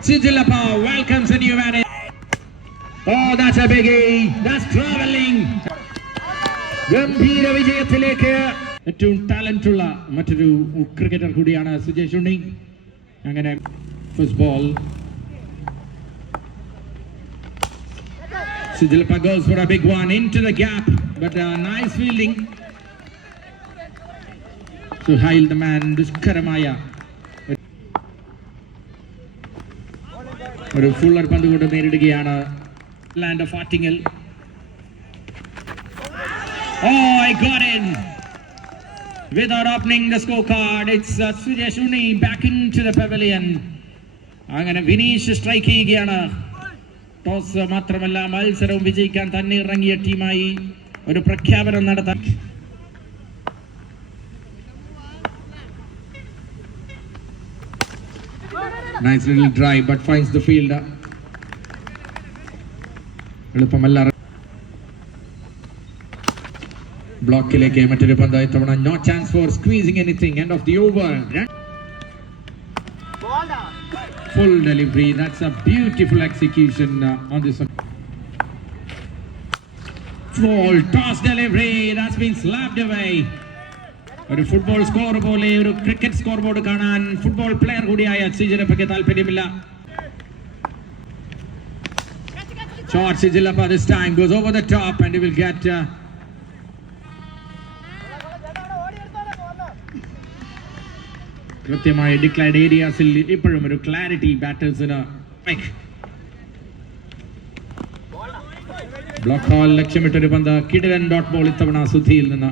Sijilapa welcomes a new man. in. Oh, that's a biggie. That's traveling. ഗംഭീര വിജയത്തിലേക്ക് ഏറ്റവും talent ഉള്ള മറ്റൊരു ക്രിക്കറ്റർ കൂടിയാണ് സുജേഷ് ഉണ്ണി അങ്ങനെ first ball Sijilapa goes for a big one into the gap, but a nice fielding to Hail the man ദുഷ്കരമായ ഒരു fuller പന്ത് കൊണ്ട് നേരിടുകയാണ് land off Attingal Oh, I opening the scorecard, it's uh, Sujesh Uni back into the pavilion. അങ്ങനെ Vineesh strike ചെയ്യുകയാണ്. Toss മാത്രമല്ല മത്സരവും വിജയിക്കാൻ തന്നെ ഇറങ്ങിയ ടീമായി ഒരു പ്രഖ്യാപനം നടത്താൻ Nice little drive, but finds the fielder. എളുപ്പമല്ല ബ്ലോക്കിലേക്ക് മറ്റൊരു പന്ത് ഇത്തവണ no chance for squeezing anything end of the over full delivery that's a beautiful execution on this full toss delivery that's been slapped away ഒരു football score പോലെ ഒരു cricket score board കാണാൻ football player കൂടിയായ സിജിലപ്പയ്ക്ക് താല്പര്യമില്ല. Uh, കൃത്യമായി ഡിക്ലൈഡ് ഏരിയാസിൽ ഇപ്പോഴും ഒരു ക്ലാരിറ്റി ബാറ്റേഴ്സിന് ബ്ലോക്ക് ഹോൾ ലക്ഷ്യമിട്ടൊരു പന്ത് കിടിലൻ ഡോട്ട് ബോൾ ഇത്തവണ സുധിയിൽ നിന്ന്.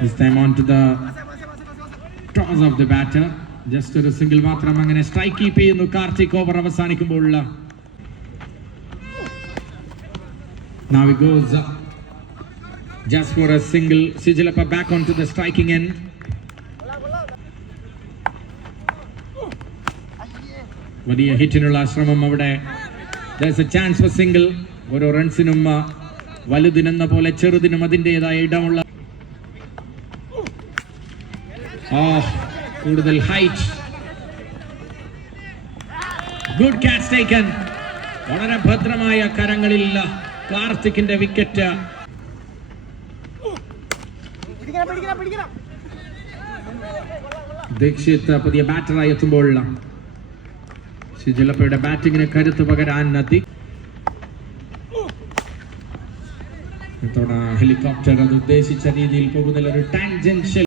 This time on to the toss of the batter. Just ഒരു സിംഗിൾ മാത്രം അങ്ങനെ സ്ട്രൈക്ക് കീപ്പ് ചെയ്യുന്നു കാർത്തിക് ഓവർ അവസാനിക്കുമ്പോൾ Now he goes up just for a single. Sijilapa back onto the striking end. വലിയ ഹിറ്റിനുള്ള ശ്രമം അവിടെ There's a chance for single. ഓരോ റൺസിനും uh, വലുതിനെന്ന പോലെ ചെറുതിനും അതിന്റെതായ ഇടമുള്ള കൂടുതൽ ഹൈറ്റ് ഗുഡ് ക്യാച്ച് ടേക്കൻ വളരെ ഭദ്രമായ കരങ്ങളിൽ കാർത്തിക്കിന്റെ വിക്കറ്റ് ദീക്ഷിത് പുതിയ ബാറ്ററായി എത്തുമ്പോൾ ശിജിലപ്പയുടെ ബാറ്റിങ്ങിന് കരുത്ത് പകരാൻ നദി. ഹെലികോപ്റ്റർ അത് ഉദ്ദേശിച്ച രീതിയിൽ പോകുന്ന ഒരു ടാൻജൻഷ്യൽ